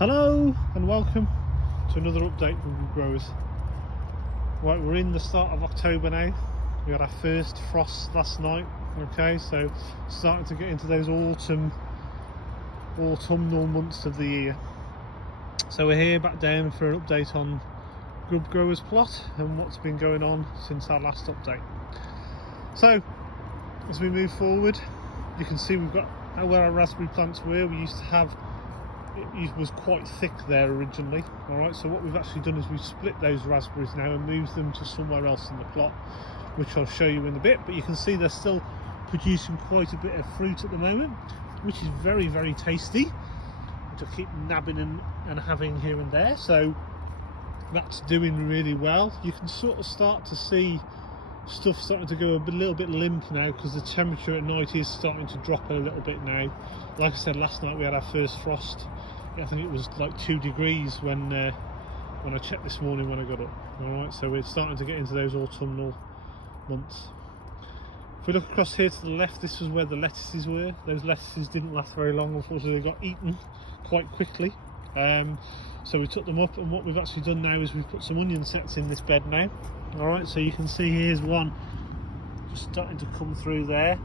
Hello and welcome to another update from Good Growers. Right, we're in the start of October now. We had our first frost last night. Okay, so starting to get into those autumnal months of the year. So we're here back down for an update on Grub Growers plot and what's been going on since our last update. So as we move forward, you can see we've got where our raspberry plants were. We used to have, it was quite thick there originally. All right, so what we've actually done is we've split those raspberries now and moved them to somewhere else in the plot, which I'll show you in a bit. But you can see they're still producing quite a bit of fruit at the moment, which is very, very tasty, which I keep nabbing and having here and there. So that's doing really well. You can sort of start to see stuff starting to go a little bit limp now because the temperature at night is starting to drop a little bit now. Like I said, last night we had our first frost. I think it was like 2 degrees when I checked this morning when I got up. All right, so we're starting to get into those autumnal months. If we look across here to the left, this was where the lettuces were. Those lettuces didn't last very long, unfortunately. They got eaten quite quickly. So we took them up, and what we've actually done now is we've put some onion sets in this bed now. All right, so you can see here's one just starting to come through there.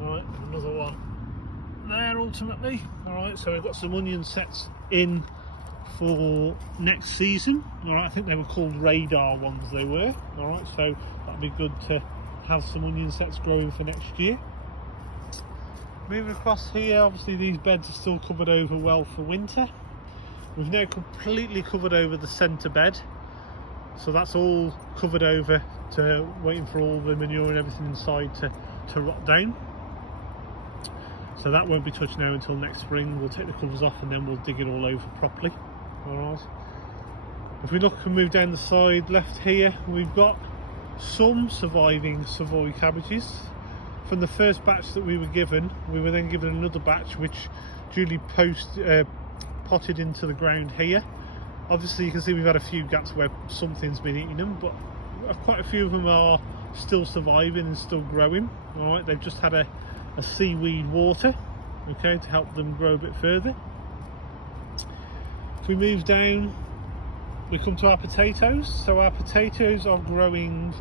All right, another one there ultimately. All right, so we've got some onion sets in for next season. All right, I think they were called radar ones, they were. All right, so that'd be good to have some onion sets growing for next year. Moving across here, obviously these beds are still covered over well for winter. We've now completely covered over the centre bed, so that's all covered over, to waiting for all the manure and everything inside to rot down. So that won't be touched now until next spring. We'll take the covers off and then we'll dig it all over properly. Alright. If we look and move down the side left here, we've got some surviving Savoy cabbages. From the first batch that we were given, we were then given another batch which Julie potted into the ground here. Obviously you can see we've had a few gaps where something's been eating them, but quite a few of them are still surviving and still growing. Alright, they've just had a seaweed water, okay, to help them grow a bit further. If we move down, we come to our potatoes. So our potatoes are growing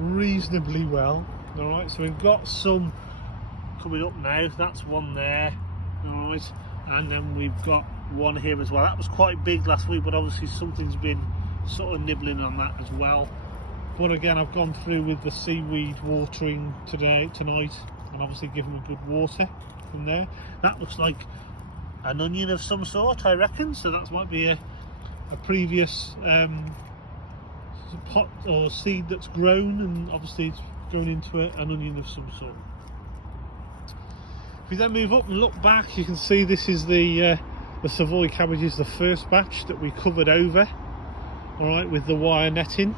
reasonably well. Alright, so we've got some coming up now. That's one there. Alright, and then we've got one here as well. That was quite big last week, but obviously something's been sort of nibbling on that as well. But again, I've gone through with the seaweed watering tonight, and obviously give them a good water from there. That looks like an onion of some sort, I reckon, so that might be a previous pot or seed that's grown, and obviously it's grown into an onion of some sort. If we then move up and look back, you can see this is the Savoy cabbages, the first batch that we covered over, all right, with the wire netting.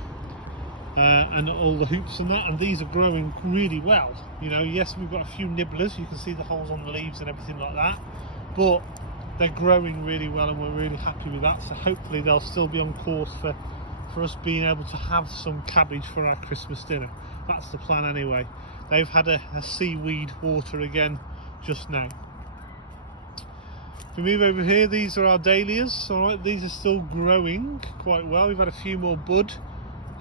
And all the hoops and that, and these are growing really well. You know, yes, we've got a few nibblers, you can see the holes on the leaves and everything like that, but they're growing really well and we're really happy with that. So hopefully they'll still be on course for us being able to have some cabbage for our Christmas dinner. That's the plan anyway. They've had a seaweed water again just now. If we move over here, these are our dahlias. All right, these are still growing quite well. We've had a few more bud.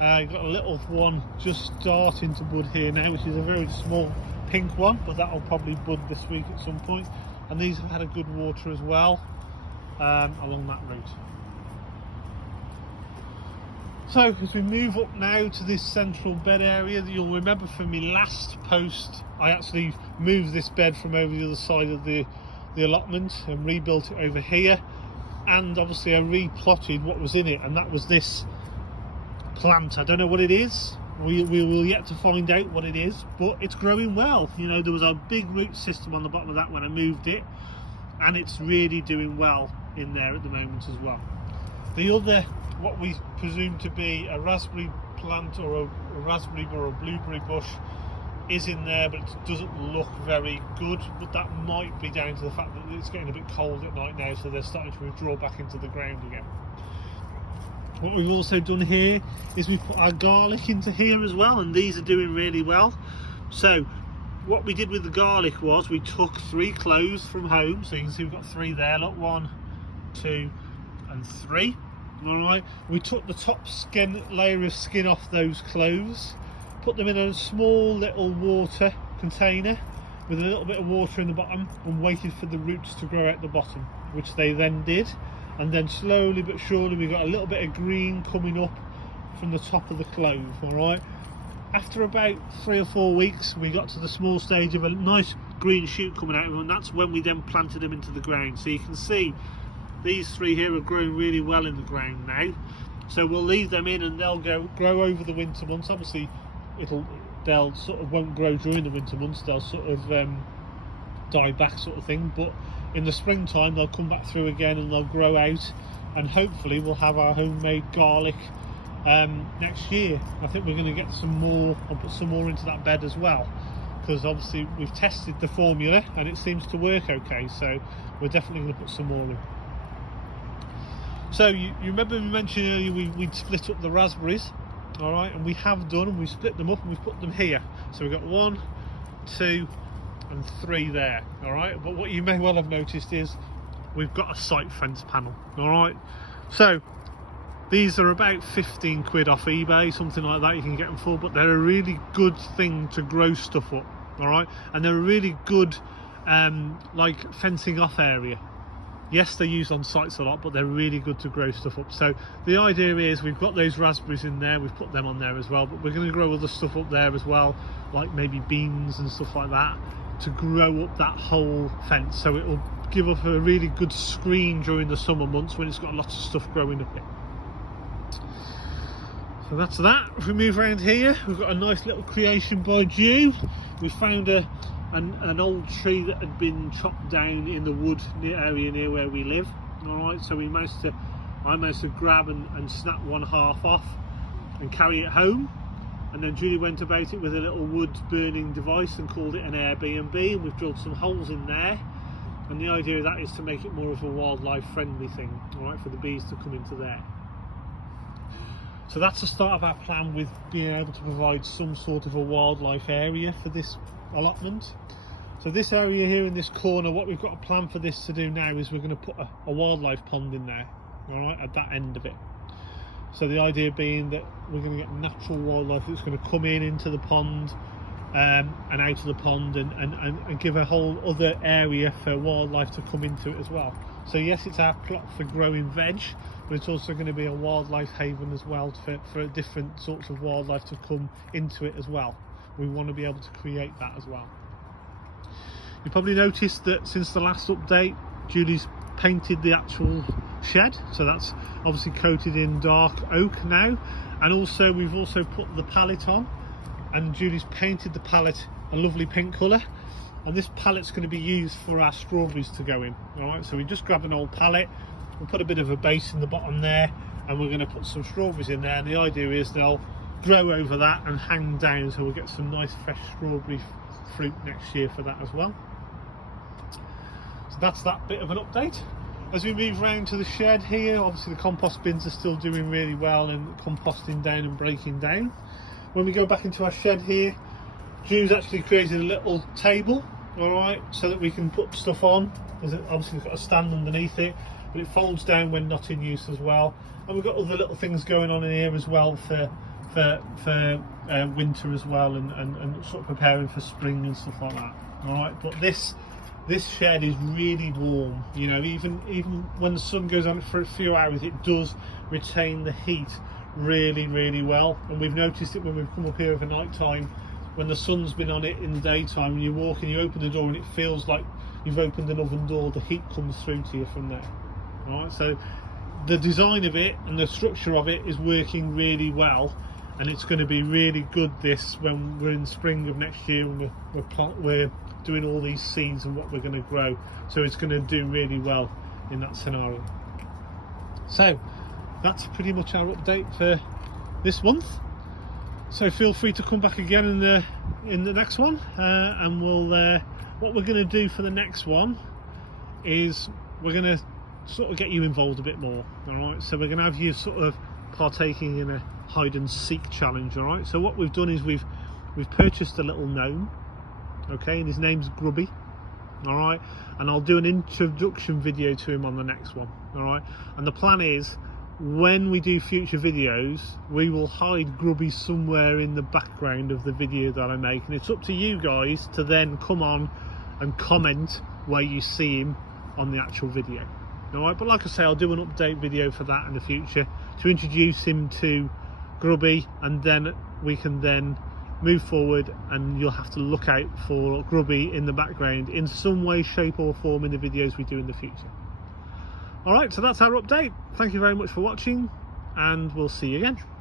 You've got a little one just starting to bud here now, which is a very small pink one, but that'll probably bud this week at some point. And these have had a good water as well along that route. So as we move up now to this central bed area, that you'll remember from my last post, I actually moved this bed from over the other side of the allotment and rebuilt it over here, and obviously I replotted what was in it, and that was this plant. I don't know what it is. We will yet to find out what it is, but it's growing well. You know, there was a big root system on the bottom of that when I moved it, and it's really doing well in there at the moment as well. The other, what we presume to be a raspberry plant or a raspberry or a blueberry bush, is in there, but it doesn't look very good. But that might be down to the fact that it's getting a bit cold at night now, so they're starting to withdraw back into the ground again. What we've also done here is we've put our garlic into here as well, and these are doing really well. So what we did with the garlic was we took 3 cloves from home, so you can see we've got 3 there, look, 1, 2 and 3. All right, we took the top layer of skin off those cloves, put them in a small little water container with a little bit of water in the bottom, and waited for the roots to grow out the bottom, which they then did. And then slowly but surely we got a little bit of green coming up from the top of the clove. All right, after about 3 or 4 weeks we got to the small stage of a nice green shoot coming out of them, and that's when we then planted them into the ground. So you can see these 3 here are growing really well in the ground now, so we'll leave them in and they'll grow over the winter months. Obviously they'll sort of won't grow during the winter months, they'll sort of die back sort of thing, but in the springtime they'll come back through again and they'll grow out, and hopefully we'll have our homemade garlic next year. I think we're going to get some more, I'll put some more into that bed as well, because obviously we've tested the formula and it seems to work okay, so we're definitely going to put some more in. So you remember we mentioned earlier we'd split up the raspberries, all right, and we have done, and we split them up and we've put them here. So we've got 1, 2 and 3 there, all right. But what you may well have noticed is we've got a sight fence panel, all right. So these are about 15 quid off eBay, something like that you can get them for, but they're a really good thing to grow stuff up, all right, and they're a really good like fencing off area. Yes, they're used on sites a lot, but they're really good to grow stuff up. So the idea is we've got those raspberries in there, we've put them on there as well, but we're going to grow other stuff up there as well, like maybe beans and stuff like that, to grow up that whole fence. So it will give us a really good screen during the summer months when it's got lots of stuff growing up it. So that's that. If we move around here, we've got a nice little creation by Jew. We found an old tree that had been chopped down in the wood area near where we live. All right, so I managed to grab and snap one half off and carry it home, and then Julie went about it with a little wood burning device and called it an Airbnb, and we've drilled some holes in there, and the idea of that is to make it more of a wildlife friendly thing, all right, for the bees to come into there. So that's the start of our plan with being able to provide some sort of a wildlife area for this allotment. So this area here in this corner, what we've got a plan for this to do now is we're going to put a wildlife pond in there, all right, at that end of it. So the idea being that we're going to get natural wildlife that's going to come into the pond and out of the pond, and give a whole other area for wildlife to come into it as well. So yes, it's our plot for growing veg, but it's also going to be a wildlife haven as well for different sorts of wildlife to come into it as well. We want to be able to create that as well. You probably noticed that since the last update, Julie's painted the actual shed, so that's obviously coated in dark oak now, and also we've also put the pallet on, and Julie's painted the pallet a lovely pink colour, and this pallet's going to be used for our strawberries to go in. All right, so we just grab an old pallet, we'll put a bit of a base in the bottom there, and we're going to put some strawberries in there, and the idea is they'll grow over that and hang down, so we'll get some nice fresh strawberry fruit next year for that as well. So that's that bit of an update. As we move around to the shed here, obviously the compost bins are still doing really well and composting down and breaking down. When we go back into our shed here, Drew's actually created a little table, all right, so that we can put stuff on. Obviously we've got a stand underneath it, but it folds down when not in use as well. And we've got other little things going on in here as well for winter as well, and sort of preparing for spring and stuff like that. All right, but this shed is really warm, you know, even when the sun goes on for a few hours, it does retain the heat really well. And we've noticed it when we've come up here over night time, when the sun's been on it in the daytime, and you walk and you open the door and it feels like you've opened an oven door, the heat comes through to you from there. All right, so the design of it and the structure of it is working really well, and it's going to be really good this when we're in spring of next year, when we're doing all these seeds and what we're going to grow. So it's going to do really well in that scenario. So that's pretty much our update for this month. So feel free to come back again in the next one, and we'll what we're going to do for the next one is we're going to sort of get you involved a bit more. All right, so we're going to have you sort of partaking in a hide and seek challenge. All right, so what we've done is we've purchased a little gnome, okay, and his name's Grubby. all right, and I'll do an introduction video to him on the next one, all right. And the plan is, when we do future videos, we will hide Grubby somewhere in the background of the video that I make, and it's up to you guys to then come on and comment where you see him on the actual video, all right. But like I say, I'll do an update video for that in the future to introduce him to Grubby, and then we can then move forward, and you'll have to look out for Grubby in the background in some way, shape or form in the videos we do in the future. Alright, so that's our update. Thank you very much for watching, and we'll see you again.